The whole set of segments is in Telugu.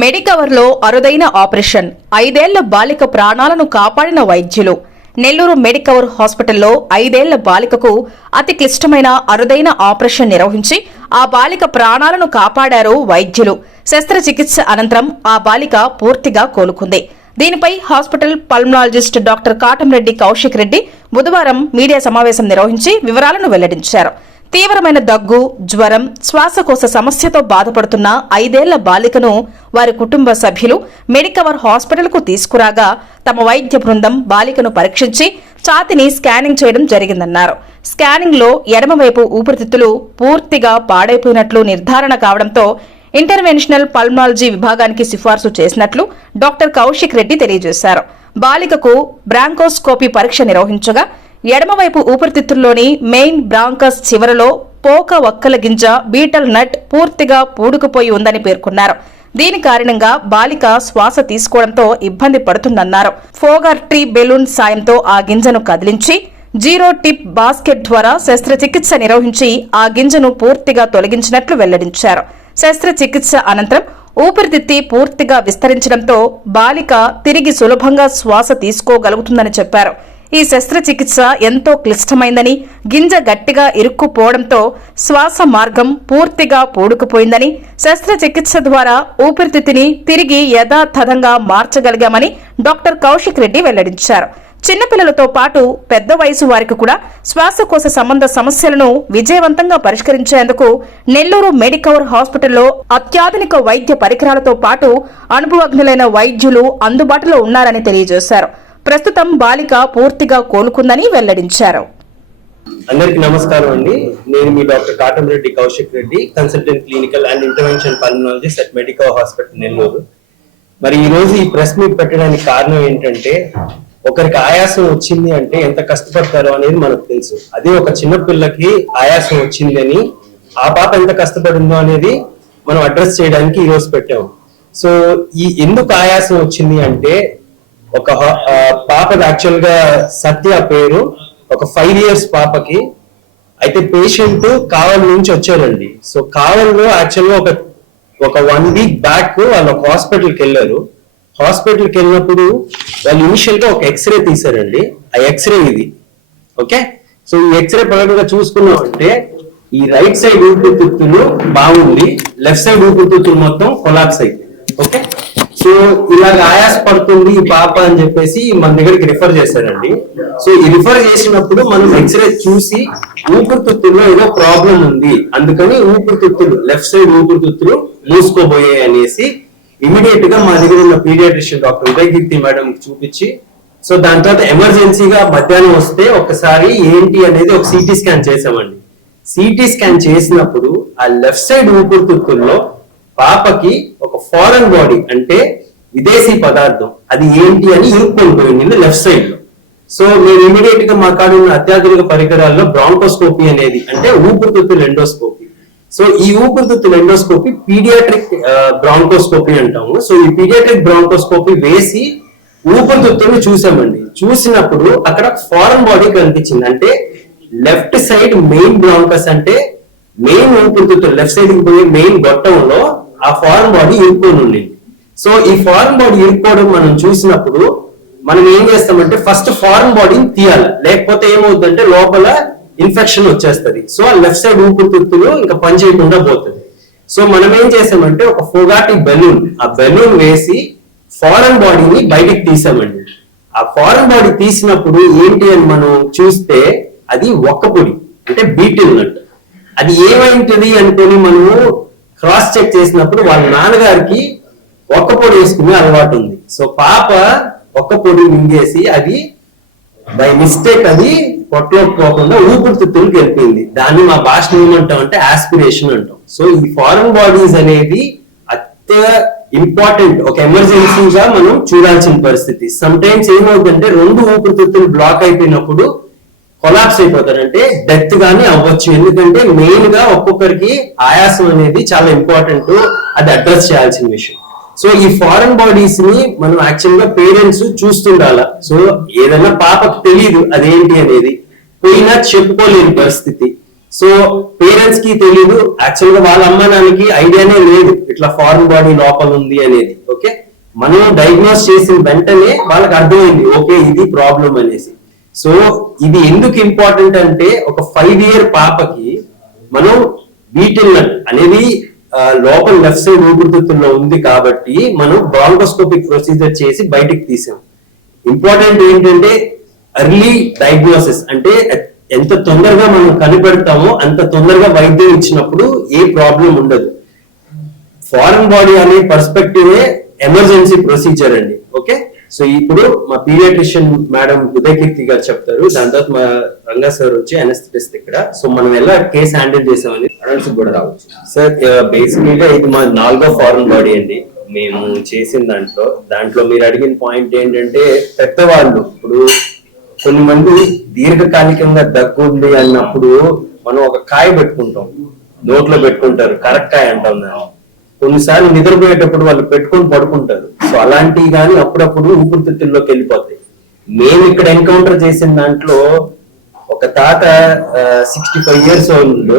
మెడికవర్లో అరుదైన ఆపరేషన్ 5 ఏళ్ల బాలిక ప్రాణాలను కాపాడిన వైద్యులు. నెల్లూరు మెడికవర్ హాస్పిటల్లో 5 ఏళ్ల బాలికకు అతి క్లిష్టమైన అరుదైన ఆపరేషన్ నిర్వహించి ఆ బాలిక ప్రాణాలను కాపాడారు వైద్యులు. శస్త్రచికిత్స అనంతరం ఆ బాలిక పూర్తిగా కోలుకుంది. దీనిపై hospital pulmonologist doctor Katamreddy Kaushik Reddy బుధవారం మీడియా సమావేశం నిర్వహించి వివరాలను వెల్లడించారు. తీవ్రమైన దగ్గు, జ్వరం, శ్వాసకోశ సమస్యతో బాధపడుతున్న 5 ఏళ్ల బాలికను వారి కుటుంబ సభ్యులు మెడికవర్ హాస్పిటల్కు తీసుకురాగా తమ వైద్య బృందం బాలికను పరీక్షించి ఛాతీని స్కానింగ్ చేయడం జరిగిందన్నారు. స్కానింగ్లో ఎడమవైపు ఊపిరితిత్తులు పూర్తిగా పాడైపోయినట్లు నిర్ధారణ కావడంతో ఇంటర్వెన్షనల్ పల్మనాలజీ విభాగానికి సిఫార్సు చేసినట్లు డాక్టర్ కౌశిక్ రెడ్డి తెలియజేశారు. బాలికకు బ్రాంకోస్కోపీ పరీక్ష నిర్వహించగా ఎడమవైపు ఊపిరితిత్తుల్లోని మెయిన్ బ్రాంకస్ చివరలో పోక వక్కల గింజ బీటల్ నట్ పూర్తిగా పూడుకుపోయి ఉందని పేర్కొన్నారు. దీని కారణంగా బాలిక శ్వాస తీసుకోవడంతో ఇబ్బంది పడుతుందన్నారు. ఫోగర్ ట్రీ బెలూన్ సాయంతో ఆ గింజను కదిలించి జీరో టిప్ బాస్కెట్ ద్వారా శస్త్రచికిత్స నిర్వహించి ఆ గింజను పూర్తిగా తొలగించినట్లు వెల్లడించారు. శస్త్రచికిత్స అనంతరం ఊపిరితిత్తి పూర్తిగా విస్తరించడంతో బాలిక తిరిగి సులభంగా శ్వాస తీసుకోగలుగుతుందని చెప్పారు. ఈ శస్త్రచికిత్స ఎంతో క్లిష్టమైందని, గింజ గట్టిగా ఇరుక్కుపోవడంతో శ్వాస మార్గం పూర్తిగా పూడుకుపోయిందని, శస్త్రచికిత్స ద్వారా ఊపిరితిత్తిని తిరిగి యథాతథంగా మార్చగలిగామని డాక్టర్ కౌశిక్ రెడ్డి వెల్లడించారు. చిన్నపిల్లలతో పాటు పెద్ద వయసు వారికి కూడా శ్వాసకోశ సంబంధ సమస్యలను విజయవంతంగా పరిష్కరించేందుకు నెల్లూరు మెడికవర్ హాస్పిటల్లో అత్యాధునిక వైద్య పరికరాలతో పాటు అనుభవజ్ఞులైన వైద్యులు అందుబాటులో ఉన్నారని తెలియజేశారు. ప్రస్తుతం బాలిక పూర్తిగా కోలుకుందని వెల్లడించారు. అందరికి నమస్కారం అండి. నేను మీ doctor Katamreddy Kaushik Reddy, consultant clinical and intervention pulmonologist at Medicover hospital Nellore. మరి ఈ రోజు ఈ ప్రెస్ మీట్ పెట్టడానికి కారణం ఏంటంటే, ఒకరికి ఆయాసం వచ్చింది అంటే ఎంత కష్టపడతారో అనేది మనకు తెలుసు. అదే ఒక చిన్న పిల్లకి ఆయాసం వచ్చింది అని ఆ పాప ఎంత కష్టపడిందో అనేది మనం అడ్రస్ చేయడానికి ఈ రోజు పెట్టాము. సో ఈ ఎందుకు ఆయాసం వచ్చింది అంటే, ఒక పాప యాక్చువల్ గా సత్య పేరు, ఒక 5 years పాపకి. అయితే పేషెంట్ కావల్ నుంచి వచ్చారండి. సో కావల్లో యాక్చువల్ గా ఒక 1 week బ్యాక్ వాళ్ళు ఒక హాస్పిటల్కి వెళ్ళారు. హాస్పిటల్కి వెళ్ళినప్పుడు వాళ్ళు ఇనిషియల్ గా ఒక ఎక్స్రే తీసారండి. ఆ ఎక్స్రే ఇది. ఓకే, సో ఈ ఎక్స్రే పరంగా చూసుకున్నాం అంటే ఈ రైట్ సైడ్ ఊపిరితిత్తులు బాగుంది, లెఫ్ట్ సైడ్ ఊపిరితిత్తులు మొత్తం కొలాప్స్ అయింది. ఓకే, సో ఇలాగ ఆయాస పడుతుంది ఈ పాప అని చెప్పేసి మన దగ్గరికి రిఫర్ చేశారండి. సో ఈ రిఫర్ చేసినప్పుడు మనం ఎక్స్రే చూసి ఊపిరితిత్తుల్లో ఏదో ప్రాబ్లం ఉంది, అందుకని ఊపిరితిత్తులు లెఫ్ట్ సైడ్ ఊపిరితిత్తులు మూసుకోబోయాయి అనేసి ఇమీడియట్ గా మా దగ్గర ఉన్న పీడియాట్రిషియన్ డాక్టర్ ఉదయకీర్తి మేడం చూపించి, సో దాని తర్వాత ఎమర్జెన్సీగా మధ్యాహ్నం వస్తే ఒకసారి ఏంటి అనేది ఒక సిటీ స్కాన్ చేసామండి. సిటీ స్కాన్ చేసినప్పుడు ఆ లెఫ్ట్ సైడ్ ఊపిరితిత్తుల్లో పాపకి ఒక ఫారెన్ బాడీ అంటే విదేశీ పదార్థం అది ఏంటి అని ఇరుక్కొని పోయింది లెఫ్ట్ సైడ్ లో. సో మేము ఇమీడియట్ గా మా కాడ ఉన్న అత్యాధునిక పరికరాల్లో బ్రాంకోస్కోపీ అనేది అంటే ఊపిరితిత్తుల ఎండోస్కోపీ. సో ఈ ఊపిరితిత్తుల ఎండోస్కోపీ పీడియాట్రిక్ బ్రాంకోస్కోపీ అంటాము. సో ఈ పీడియాట్రిక్ బ్రాంకోస్కోపీ వేసి ఊపిరితిత్తులను చూసామండి. చూసినప్పుడు అక్కడ ఫారెన్ బాడీ కనిపించింది. అంటే లెఫ్ట్ సైడ్ మెయిన్ బ్రాంకస్ అంటే మెయిన్ ఊపిరితిత్తులు లెఫ్ట్ సైడ్ కి పోయే మెయిన్ గొట్టంలో ఆ ఫారెన్ బాడీ ఇరుక్కొని ఉండింది. సో ఈ ఫారెన్ బాడీ ఇరుక్కోవడం మనం చూసినప్పుడు మనం ఏం చేస్తామంటే ఫస్ట్ ఫారెన్ బాడీని తీయాలి, లేకపోతే ఏమవుతుందంటే లోపల ఇన్ఫెక్షన్ వచ్చేస్తుంది. సో ఆ లెఫ్ట్ సైడ్ ఊపిరితిత్తులు ఇంకా పని చేయకుండా పోతుంది. సో మనం ఏం చేసామంటే ఒక ఫోగాటి బెలూన్, ఆ బెలూన్ వేసి ఫారెన్ బాడీని బయటికి తీసామండి. ఆ ఫారెన్ బాడీ తీసినప్పుడు ఏంటి అని మనం చూస్తే అది ఒక్కపొడి అంటే బీటిల్ నట్. అది ఏమైంటది అనుకుని మనము క్రాస్ చెక్ చేసినప్పుడు వాళ్ళ నాన్నగారికి ఒక్కపొడి వేసుకునే అలవాటు ఉంది. సో పాప ఒక్కపొడి మింగేసి అది బై మిస్టేక్ అది పొట్టలోకి పోకుండా ఊపిరితిత్తులకు వెళ్ళిపోయింది. దాన్ని మా భాషలో ఏమంటాం అంటే ఆస్పిరేషన్ అంటాం. సో ఈ ఫారెన్ బాడీస్ అనేది అత్య ఇంపార్టెంట్, ఒక ఎమర్జెన్సీగా మనం చూడాల్సిన పరిస్థితి. సమ్ టైమ్స్ ఏమవుతుందంటే 2 ఊపిరితిత్తులు బ్లాక్ అయిపోయినప్పుడు కొలాప్స్ అయిపోతారంటే డెత్ గానీ అవ్వచ్చు. ఎందుకంటే మెయిన్ గా ఒక్కొక్కరికి ఆయాసం అనేది చాలా ఇంపార్టెంట్, అది అడ్రస్ చేయాల్సిన విషయం. సో ఈ ఫారెన్ బాడీస్ ని మనం యాక్చువల్ గా పేరెంట్స్ చూస్తుండాల. సో ఏదైనా పాపకు తెలియదు అదేంటి అనేది, పోయినా చెప్పుకోలేని పరిస్థితి. సో పేరెంట్స్ కి తెలియదు, యాక్చువల్ గా వాళ్ళ అమ్మ నాన్నకి ఐడియానే లేదు ఇట్లా ఫారెన్ బాడీ లోపల ఉంది అనేది. ఓకే, మనం డయాగ్నోస్ చేసిన వెంటనే వాళ్ళకి అర్థమైంది ఓకే ఇది ప్రాబ్లం అనేసి. సో ఇది ఎందుకు ఇంపార్టెంట్ అంటే ఒక 5-year పాపకి మనం బీటిల్ నట్ అనేది లోపల లెఫ్ట్ సైడ్ ఊపిరితిత్తుల్లో ఉంది కాబట్టి మనం బ్రాంకోస్కోపిక్ ప్రొసీజర్ చేసి బయటికి తీసాం. ఇంపార్టెంట్ ఏంటంటే ఎర్లీ డయాగ్నోసిస్, అంటే ఎంత తొందరగా మనం కనిపెడతామో అంత తొందరగా వైద్యం ఇచ్చినప్పుడు ఏ ప్రాబ్లం ఉండదు. ఫారెన్ బాడీ అనే పర్స్పెక్టివ్ ఎమర్జెన్సీ ప్రొసీజర్ అండి. ఓకే, సో ఇప్పుడు మా పీడియాట్రిషియన్ మేడం ఉదయకీర్తి గారు చెప్తారు, దాని తర్వాత మా రంగా సార్ వచ్చి అనస్థిటిస్ట్ ఇక్కడ. సో మనం ఎలా కేసు హ్యాండిల్ చేసామని అడల్ట్స్ కూడా రావచ్చు. సార్ బేసిక్గా ఇది మా 4వ ఫారెన్ బాడీ అండి మేము చేసిన దాంట్లో మీరు అడిగిన పాయింట్ ఏంటంటే పెద్దవాళ్ళు ఇప్పుడు కొన్ని మంది దీర్ఘకాలికంగా దగ్గు ఉంది అన్నప్పుడు మనం ఒక కాయ పెట్టుకుంటాం, నోట్లో పెట్టుకుంటారు, కరెక్కాయ అంటాం దాన్ని. కొన్నిసార్లు నిద్రపోయేటప్పుడు వాళ్ళు పెట్టుకొని పడుకుంటారు. సో అలాంటివి కానీ అప్పుడప్పుడు ఊపిరితిత్తుల్లోకి వెళ్ళిపోతాయి. మేము ఇక్కడ ఎన్కౌంటర్ చేసిన దాంట్లో ఒక తాత 65 years old,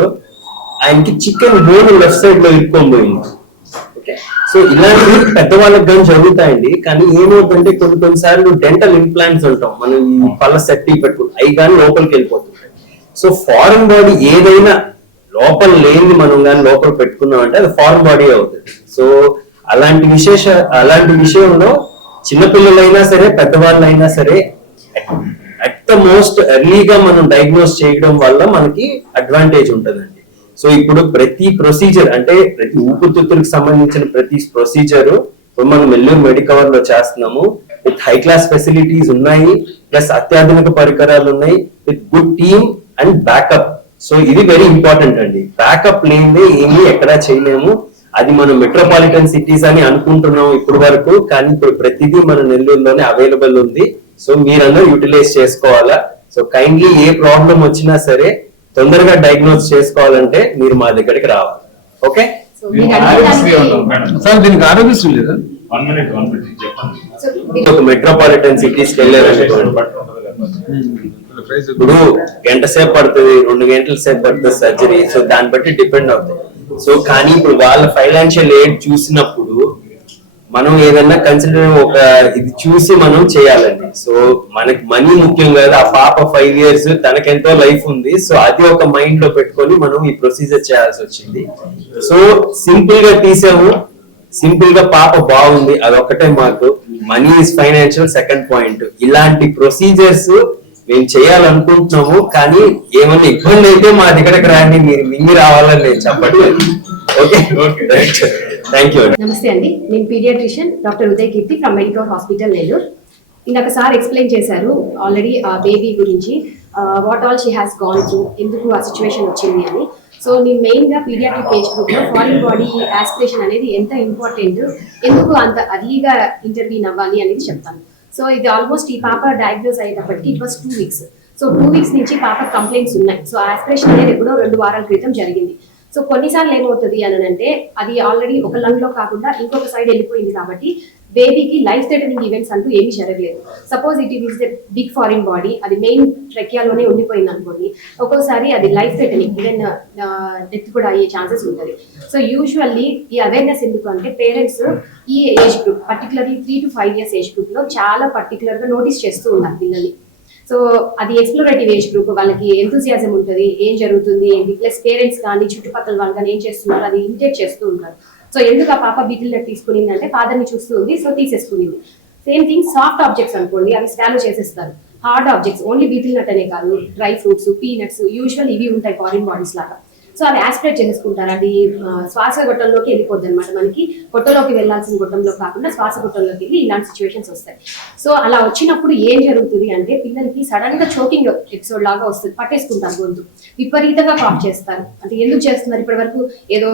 ఆయనకి చికెన్ బోన్ లెఫ్ట్ సైడ్ లో ఇరుక్కొని పోయింది. ఓకే, సో ఇలాంటివి పెద్దవాళ్ళకి కానీ జరుగుతాయండి. కానీ ఏమవుతుందంటే కొన్నిసార్లు డెంటల్ ఇంప్లాంట్స్ ఉంటాం మనం ఈ పళ్ళ సెట్టి పెట్టుకుంటాం, అవి కానీ లోపలికి వెళ్ళిపోతుంటాయి. సో ఫారెన్ బాడీ ఏదైనా లోపల లేని మనం కానీ లోపల పెట్టుకున్నాం అంటే అది ఫారెన్ బాడీ అవుతుంది. సో అలాంటి విషయంలో చిన్నపిల్లలైనా సరే పెద్దవాళ్ళైనా సరే అట్ ద మోస్ట్ ఎర్లీగా మనం డయాగ్నోస్ చేయడం వల్ల మనకి అడ్వాంటేజ్ ఉంటుందండి. సో ఇప్పుడు ప్రతి ప్రొసీజర్ అంటే ప్రతి ఊపిరితిత్తులకు సంబంధించిన ప్రతి ప్రొసీజర్ ఇప్పుడు మనం నెల్లూరు మెడికవర్ లో చేస్తున్నాము. విత్ హై క్లాస్ ఫెసిలిటీస్ ఉన్నాయి, ప్లస్ అత్యాధునిక పరికరాలు ఉన్నాయి, with good team and backup. So ఇది వెరీ ఇంపార్టెంట్ అండి. బ్యాకప్ లేనిదే ఏమీ ఎక్కడా చేయలేము. అది మనం మెట్రోపాలిటన్ సిటీస్ అని అనుకుంటున్నాం ఇప్పుడు వరకు, కానీ ఇప్పుడు ప్రతిదీ మన నెల్లూరులోనే అవైలబుల్ ఉంది. సో మీరందరూ యూటిలైజ్ చేసుకోవాలా. సో కైండ్లీ ఏ ప్రాబ్లం వచ్చినా సరే తొందరగా డయాగ్నోస్ చేసుకోవాలంటే మీరు మా దగ్గరికి రావాలి. ఓకే సార్, దీనికి ఆరోగ్యశ్రీ లేదా? ఒక మెట్రోపాలిటన్ సిటీస్కి వెళ్ళారండి, ఇప్పుడు గంట సేపు పడుతుంది, 2 గంటల సేపు పడుతుంది సర్జరీ. సో దాన్ని బట్టి డిపెండ్ అవుతుంది. సో కానీ ఇప్పుడు వాళ్ళ ఫైనాన్షియల్ ఎయిడ్ చూసినప్పుడు మనం ఏదన్నా కన్సిడర్ ఇది చూసి మనం చేయాలండి. సో మనకి మనీ ముఖ్యం కాదు, ఆ పాప 5 years తనకెంతో లైఫ్ ఉంది. సో అది ఒక మైండ్ లో పెట్టుకొని మనం ఈ ప్రొసీజర్ చేయాల్సి వచ్చింది. సో సింపుల్ గా తీసాము, సింపుల్ గా పాప బాగుంది, అదొక్కటే మాకు. Money is financial second point. ఇలాంటి ప్రొసీజర్స్ మేము చేయాలనుకుంటున్నాము, కానీ ఏమన్నా ఇబ్బంది అయితే మా దగ్గరకు రండి, మీరు మింగి రావాలని నేను చెప్పట్లేదు. Okay, thank you. నమస్తే అండి, నేను paediatrician doctor Udayakeerthi from Medicover hospital Nellore. ఇందాక సార్ ఎక్స్ప్లెయిన్ చేశారు ఆల్రెడీ ఆ బేబీ గురించి, what all she has gone through, ఎందుకు ఆ సిచ్యువేషన్ వచ్చింది అని. సో నేను మెయిన్గా పీడియాట్రిక్ ఏజ్ గ్రూప్లో ఫారిన్ బాడీ యాస్పిరేషన్ అనేది ఎంత ఇంపార్టెంట్, ఎందుకు అంత అర్లీగా ఇంటర్వ్యూన్ అవ్వాలి అనేది చెప్తాను. సో ఇది ఆల్మోస్ట్ ఈ పాప డయాగ్నోస్ అయ్యేటప్పటికి it was 2 weeks. So 2 weeks నుంచి పాప కంప్లైంట్స్ ఉన్నాయి. సో ఆస్పిరేషన్ అనేది ఎప్పుడో 2 వారాల క్రితం జరిగింది. సో కొన్నిసార్లు ఏమవుతుంది అని అంటే అది ఆల్రెడీ ఒక లంగ్ లో కాకుండా ఇంకొక సైడ్ వెళ్ళిపోయింది కాబట్టి బేబీకి లైఫ్ థ్రెటనింగ్ ఈవెంట్స్ అంటూ ఏమీ జరగలేదు. Suppose it is the big foreign body, అది మెయిన్ ట్రెకియాలోనే ఉండిపోయింది అనుకోండి, ఒక్కోసారి అది లైఫ్ థ్రెటనింగ్ ఈవెన్ డెత్ కూడా అయ్యే ఛాన్సెస్ ఉంటుంది. సో యూజువల్లీ ఈ అవేర్నెస్ ఎందుకు అంటే పేరెంట్స్ ఈ age group particularly 3 to 5 years age group లో చాలా పర్టికులర్ గా నోటీస్ చేస్తూ ఉన్నారు పిల్లల్ని. సో అది ఎక్స్ప్లోరేటివ్ ఏజ్ గ్రూప్, వాళ్ళకి ఎంతూసియాజం ఉంటుంది, ఏం జరుగుతుంది ఏంటి, ప్లస్ పేరెంట్స్ కానీ చుట్టుపక్కల వాళ్ళు కానీ ఏం చేస్తున్నారు అది ఇమిటేట్ చేస్తూ ఉంటారు. సో ఎందుకు ఆ పాప బీటిల్ నట్ తీసుకునింది అంటే ఫాదర్ని చూస్తూ ఉంది, సో తీసేసుకునింది. సేమ్ థింగ్ సాఫ్ట్ ఆబ్జెక్ట్స్ అనుకోండి, అవి స్వాలో చేసేస్తారు. Hard objects only betel nut అనే కాదు, డ్రై ఫ్రూట్స్, పీనట్స్ యూజువల్ ఇవి ఉంటాయి ఫారిన్ బాడీస్ లాగా. సో అవి యాస్పిరేట్ చేసుకుంటారు, అది శ్వాస గొట్టంలోకి వెళ్ళిపోద్ది అనమాట. మనకి గొట్టంలోకి వెళ్ళాల్సిన గొట్టంలో కాకుండా శ్వాస గొట్టంలోకి వెళ్ళి ఇలాంటి సిచ్యువేషన్స్ వస్తాయి. సో అలా వచ్చినప్పుడు ఏం జరుగుతుంది అంటే పిల్లలకి సడన్ గా చోకింగ్ ఎపిసోడ్ లాగా వస్తుంది, పట్టేసుకుంటారు గొంతు, విపరీతంగా కాఫ్ చేస్తారు. అంటే ఎందుకు చేస్తున్నారు, ఇప్పటి వరకు ఏదో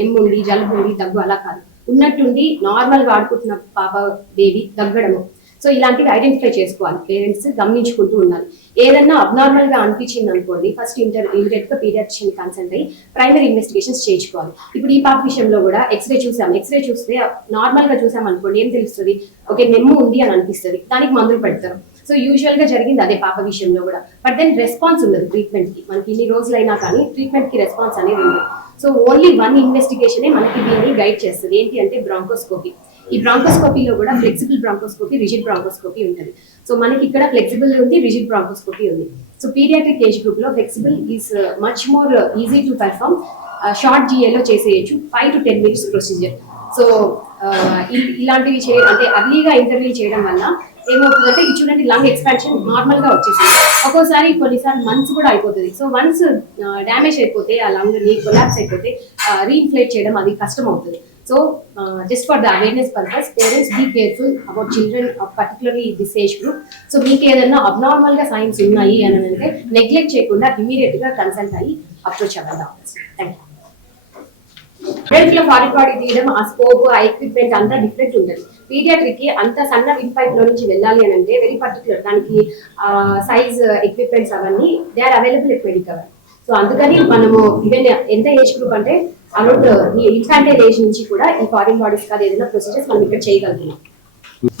నెమ్ముండి జలుబు ఉండి దగ్గు అలా కాదు, ఉన్నట్టుండి నార్మల్ గా ఆడుకుంటున్న పాప బేబీ దగ్గడము. సో ఇలాంటివి ఐడెంటిఫై చేసుకోవాలి, పేరెంట్స్ గమనించుకుంటూ ఉండాలి. ఏదన్నా అబ్నార్మల్ గా అనిపించింది అనుకోండి, ఫస్ట్ ఇమీడియట్ గా పీడియాట్రిషియన్ కన్సల్ట్ అయ్యి ప్రైమరీ ఇన్వెస్టిగేషన్స్ చేయించుకోవాలి. ఇప్పుడు ఈ పాప విషయంలో కూడా ఎక్స్రే చూసాం, ఎక్స్రే చూస్తే నార్మల్ గా చూసాం అనుకోండి ఏం తెలుస్తుంది, ఓకే నెమ్ము ఉంది అని అనిపిస్తుంది, దానికి మందులు పెడతారు. సో యూజువల్ గా జరిగింది అదే పాప విషయంలో కూడా. బట్ దెన్ రెస్పాన్స్ ఉండదు ట్రీట్మెంట్ కి, మనకి ఇన్ని రోజులైనా కానీ ట్రీట్మెంట్ కి రెస్పాన్స్ అనేది ఉంది. సో ఓన్లీ వన్ ఇన్వెస్టిగేషనే మనకి దీన్ని గైడ్ చేస్తుంది, ఏంటి అంటే బ్రాంకోస్కోపీ. ఈ బ్రాంకోస్కోపీలో కూడా ఫ్లెక్సిబుల్ బ్రాంకోస్కోపీ, రిజిడ్ బ్రాంకోస్కోపీ ఉంటుంది. సో మనకి ఇక్కడ ఫ్లెక్సిబుల్ ఉంది, రిజిడ్ బ్రాంకోస్కోపీ ఉంది. సో పీడియాట్రిక్ ఏజ్ గ్రూప్ లో flexible is much more easy to perform. Short జిఏలో చేసేయచ్చు, 5 to 10 minutes ప్రొసీజర్. సో ఇలాంటివి అంటే అర్లీగా ఇంటర్వ్యూ చేయడం వల్ల ఏమవుతుందంటే, ఇది చూడండి లంగ్ ఎక్స్పాన్షన్ నార్మల్ గా వచ్చేసింది. ఒక్కోసారి కొన్నిసార్లు మంత్స్ కూడా అయిపోతుంది. సో వన్స్ డ్యామేజ్ అయిపోతే ఆ లంగ్ ని కొలాప్స్ అయిపోతే రీఇన్ఫ్లేట్ చేయడం అది కష్టం అవుతుంది. So just for the awareness purpose, parents be careful about children particularly this age group. So మీకు ఏదైనా అబ్నార్మల్ గా సైన్స్ ఉన్నాయి అని అంటే నెగ్లెక్ట్ చేయకుండా ఇమీడియట్ గా కన్సల్ట్ అయ్యి అప్రోచ్ అవ్వాలి. Thank you. అడల్ట్ లో ఫారిన్ బాడీ తీయడం, ఆ స్కోప్, ఆ ఎక్విప్మెంట్ అంతా డిఫరెంట్ ఉంటుంది. పీడియాట్రిక్ కి అంత సన్న విన్ పైప్ లో నుంచి వెళ్ళాలి అని అంటే వెరీ పర్టికులర్, దానికి సైజ్, ఎక్విప్మెంట్స్ అవన్నీ they are available at Medicover. So అందుకని మనము ఈవెన్ ఎంత ఏజ్ గ్రూప్ అంటే అరౌండ్ ఇన్ఫాంటైల్ ఏజ్ నుంచి కూడా ఈ ఫారిన్ బాడీస్ కాదు ఏదైనా ప్రొసీజర్స్ మనం ఇక్కడ చేయగలుగుతున్నాం.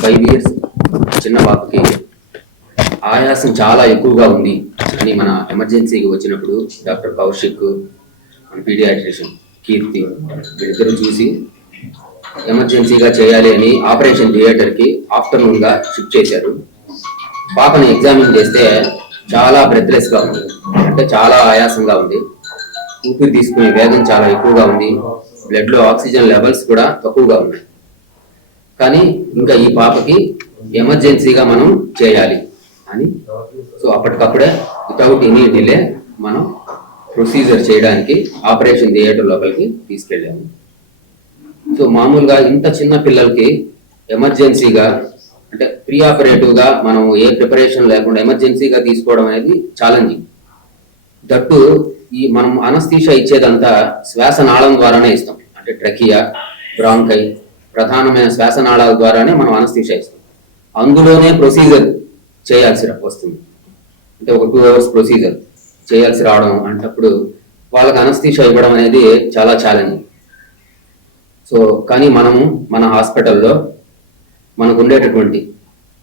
5 years చిన్న పాపకి ఆయాసం చాలా ఎక్కువగా ఉంది అని మన ఎమర్జెన్సీకి వచ్చినప్పుడు డాక్టర్ కౌశిక్, మన పీడియాట్రిషియన్ కీర్తి వీళ్ళిద్దరూ చూసి ఎమర్జెన్సీగా చేయాలి అని ఆపరేషన్ థియేటర్కి ఆఫ్టర్నూన్ గా షిఫ్ట్ చేశారు. పాపని ఎగ్జామిన్ చేస్తే చాలా బ్రెత్లెస్గా ఉంది, అంటే చాలా ఆయాసంగా ఉంది, ఊపిరి తీసుకునే వేగం చాలా ఎక్కువగా ఉంది, బ్లడ్ లో ఆక్సిజన్ లెవెల్స్ కూడా తక్కువగా ఉన్నాయి. కానీ ఇంకా ఈ పాపకి ఎమర్జెన్సీగా మనం చేయాలి అని, సో అప్పటికప్పుడే వితౌట్ ఎనీ డిలే మనం ప్రొసీజర్ చేయడానికి ఆపరేషన్ థియేటర్ లోపలికి తీసుకెళ్ళాము. సో మామూలుగా ఇంత చిన్న పిల్లలకి ఎమర్జెన్సీగా అంటే ప్రీ ఆపరేటివ్ గా మనం ఏ ప్రిపరేషన్ లేకుండా ఎమర్జెన్సీగా తీసుకోవడం అనేది ఛాలెంజింగ్. దట్టు ఈ మనం అనస్థీషియా ఇచ్చేదంతా శ్వాసనాళం ద్వారానే ఇస్తాం, అంటే ట్రకియా, బ్రాంకై, ప్రధానమైన శ్వాసనాళాల ద్వారానే మనం అనస్థీషియా ఇస్తాం. అందులోనే ప్రొసీజర్ చేయాల్సి వస్తుంది, అంటే ఒక 2 hours ప్రొసీజర్ చేయాల్సి రావడం అంటప్పుడు వాళ్ళకి అనస్థీషియా ఇవ్వడం అనేది చాలా ఛాలెంజింగ్. సో కానీ మనము మన హాస్పిటల్లో మనకు ఉండేటటువంటి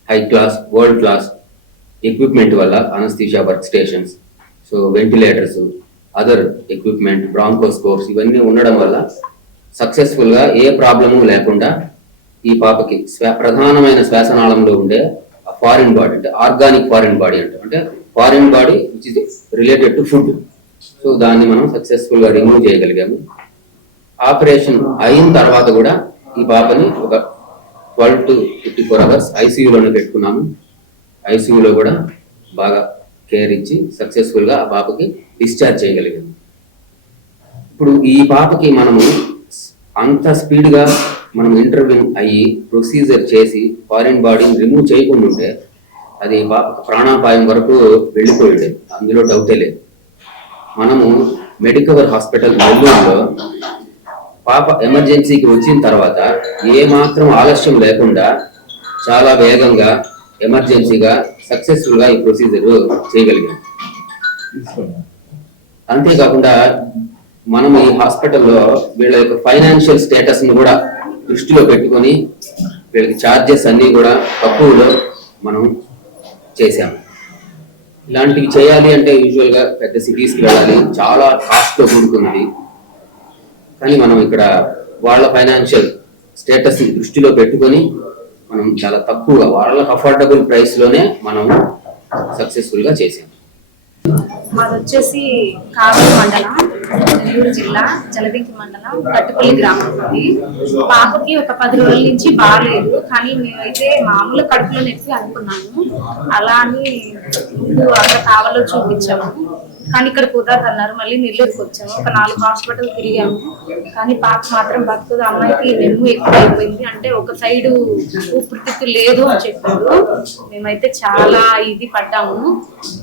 high class, world class equipment వల్ల anaesthesia work stations, so ventilators, other equipment, bronchoscopes ఇవన్నీ ఉండడం వల్ల సక్సెస్ఫుల్గా ఏ ప్రాబ్లము లేకుండా ఈ పాపకి ప్రధానమైన శ్వాసనాళంలో ఉండే ఫారిన్ బాడీ, అంటే ఆర్గానిక్ ఫారిన్ బాడీ అంటే foreign body which is related to food, so దాన్ని మనం సక్సెస్ఫుల్గా రిమూవ్ చేయగలిగాము. ఆపరేషన్ అయిన తర్వాత కూడా ఈ పాపని ఒక 12 to 54 hours ఐసీయూలోనే పెట్టుకున్నాము. ఐసీయూలో కూడా బాగా కేర్ ఇచ్చి సక్సెస్ఫుల్గా ఆ పాపకి డిశ్చార్జ్ చేయగలిగాము. ఇప్పుడు ఈ పాపకి మనము అంత స్పీడ్గా మనం ఇంటర్వ్యూన్ అయ్యి ప్రొసీజర్ చేసి ఫారిన్ బాడీని రిమూవ్ చేయకుండా ఉంటే అది పాపకు ప్రాణాపాయం వరకు వెళ్ళిపోయి ఉండేది, అందులో డౌటే లేదు. మనము మెడికవర్ హాస్పిటల్ నెల్లూరులో పాప ఎమర్జెన్సీకి వచ్చిన తర్వాత ఏమాత్రం ఆలస్యం లేకుండా చాలా వేగంగా ఎమర్జెన్సీగా సక్సెస్ఫుల్గా ఈ ప్రొసీజర్ చేయగలిగాం. అంతేకాకుండా మనం ఈ హాస్పిటల్లో వీళ్ళ యొక్క ఫైనాన్షియల్ స్టేటస్ని కూడా దృష్టిలో పెట్టుకొని వీళ్ళకి ఛార్జెస్ అన్నీ కూడా తక్కువలో మనం చేసాము. ఇలాంటివి చేయాలి అంటే యూజువల్గా పెద్ద సిటీస్కి వెళ్ళాలి, చాలా కాస్ట్తో కూడుకున్నది. కానీ మనం ఇక్కడ వాళ్ళ ఫైనాన్షియల్ స్టేటస్ దృష్టిలో పెట్టుకొని మనం చాలా తక్కువగా వాళ్ళకి అఫోర్డబుల్ ప్రైస్లోనే మనం సక్సెస్ఫుల్గా చేసాం. మాది వచ్చేసి కావలి మండలం, నెల్లూరు జిల్లా, జలదింకి మండలం, కట్టుపల్లి గ్రామం నుండి. పాపకి ఒక 10 రోజుల నుంచి బాగాలేదు, కానీ మేమైతే మామూలు కడుపులో నొప్పి అనుకున్నాము. అలా అని ముందు అక్కడ కావలో చూపించాము, కానీ ఇక్కడ కుదరదు అన్నారు. మళ్ళీ నెల్లూరుకి వచ్చాము, ఒక 4 హాస్పిటల్ తిరిగాము, కానీ పాప మాత్రం బతుకుదు. అమ్మాయికి నెమ్ము ఎక్కువ అయిపోయింది, అంటే ఒక సైడు ఊపిరితిత్తు లేదు అని చెప్పారు. మేమైతే చాలా ఇది పడ్డాము.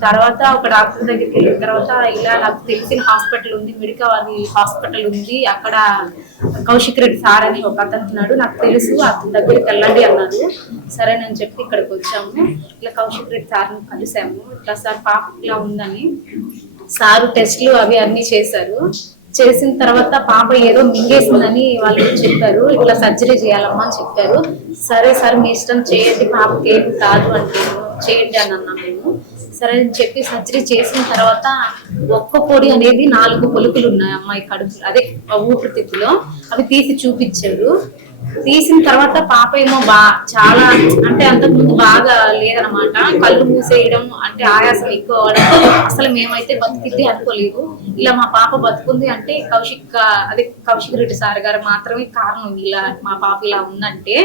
తర్వాత ఒక డాక్టర్ దగ్గరికి వెళ్ళిన తర్వాత ఇలా నాకు తెలిసిన హాస్పిటల్ ఉంది, మెడికల్ హాస్పిటల్ ఉంది, అక్కడ కౌశిక్ రెడ్డి సార్ అని ఒక అతను ఉన్నాడు, నాకు తెలుసు, అతని దగ్గరికి వెళ్ళండి అన్నారు. సరేనని చెప్పి ఇక్కడికి వచ్చాము. ఇలా కౌశిక్ రెడ్డి సార్ని కలిసాము. ఇట్లా సార్ పాప ఇలా ఉందని సారు టెస్ట్లు అవి అన్నీ చేశారు. చేసిన తర్వాత పాప ఏదో మింగేసిందని వాళ్ళు చెప్పారు, ఇట్లా సర్జరీ చేయాలమ్మా అని చెప్పారు. సరే సార్ మీ ఇష్టం చేయండి, పాపకి ఏమి కాదు అంటే చేయండి అని అన్నాం మేము. సరే అని చెప్పి సర్జరీ చేసిన తర్వాత ఒక్క పొడి అనేది 4 పొలుకులు ఉన్నాయి అమ్మాయి కడుపు, అదే ఊపిరితిత్తులో. అవి తీసి చూపించారు. తీసిన తర్వాత పాప ఏమో చాలా అంటే అంతకుముందు బాగా లేదనమాట. కళ్ళు మూసేయడం అంటే ఆయాసం ఎక్కువ అవడం. అసలు మేమైతే బతికిద్ది అనుకోలేదు. ఇలా మా పాప బతుకుంది అంటే కౌశిక్ రెడ్డి సార్ గారు మాత్రమే కారణం. ఇలా మా పాప ఇలా ఉందంటే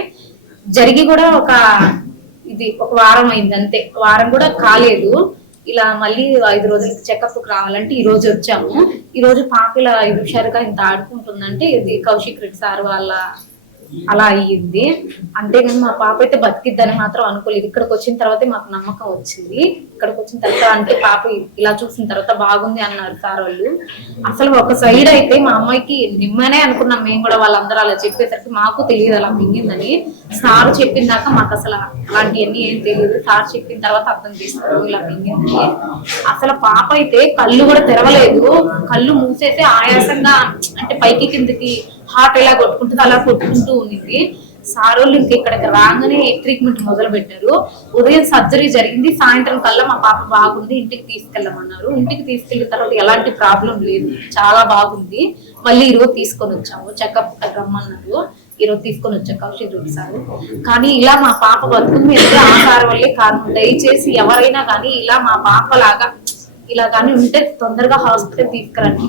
జరిగి కూడా ఒక వారం అయింది అంతే, వారం కూడా కాలేదు. ఇలా మళ్ళీ 5 రోజులకి చెకప్ రావాలంటే ఈ రోజు వచ్చాము. ఈ రోజు పాప ఇలా హుషారుగా ఇంత ఆడుకుంటుందంటే ఇది కౌశిక్ రెడ్డి సార్ వాళ్ళ అలా అయ్యింది. అంతేగాని మా పాప అయితే బతికిద్దని మాత్రం అనుకోలేదు. ఇక్కడికి వచ్చిన తర్వాతే మాకు నమ్మకం వచ్చింది. ఇక్కడికి వచ్చిన తర్వాత అంటే పాప ఇలా చూసిన తర్వాత బాగుంది అన్నారు సార్ వాళ్ళు. అసలు ఒక సైడ్ అయితే మా అమ్మాయికి నిమ్మనే అనుకున్నాం మేము కూడా. వాళ్ళందరూ అలా చెప్పేసరికి మాకు తెలియదు అలా మింగిందని. సార్ చెప్పిన దాకా మాకు అసలు అలాంటివన్నీ ఏం తెలియదు. సార్ చెప్పిన తర్వాత అర్థం చేస్తారు ఇలా మింగిందని. అసలు పాప అయితే కళ్ళు కూడా తెరవలేదు, కళ్ళు మూసేసి ఆయాసంగా అంటే పైకి కిందకి హార్ట్ ఎలా కొట్టుకుంటుంది అలా కొట్టుకుంటూ ఉంది. సార్ వాళ్ళు ఇంక ఇక్కడికి రాగానే ట్రీట్మెంట్ మొదలు పెట్టారు. ఉదయం సర్జరీ జరిగింది, సాయంత్రం కల్లా మా పాప బాగుంది, ఇంటికి తీసుకెళ్ళమన్నారు. ఇంటికి తీసుకెళ్ళిన తర్వాత ఎలాంటి ప్రాబ్లం లేదు, చాలా బాగుంది. మళ్ళీ ఈరోజు తీసుకొని వచ్చాము, చెకప్ రమ్మన్నారు. ఈరోజు తీసుకొని వచ్చాం కౌశిక్ రెడ్డి సార్. కానీ ఇలా మా పాప బతుకుంది అంటే ఆ సార్ వల్లే కారణం. దయచేసి ఎవరైనా కానీ ఇలా మా పాప లాగా ఇలా కానీ ఉంటే తొందరగా హాస్పిటల్ తీసుకురండి.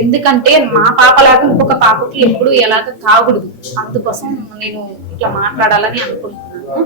ఎందుకంటే మా పాప లాగా ఇంకొక పాపకి ఎప్పుడు ఎలాగ కాకూడదు. అందుకోసం నేను ఇట్లా మాట్లాడాలని అనుకుంటున్నాను.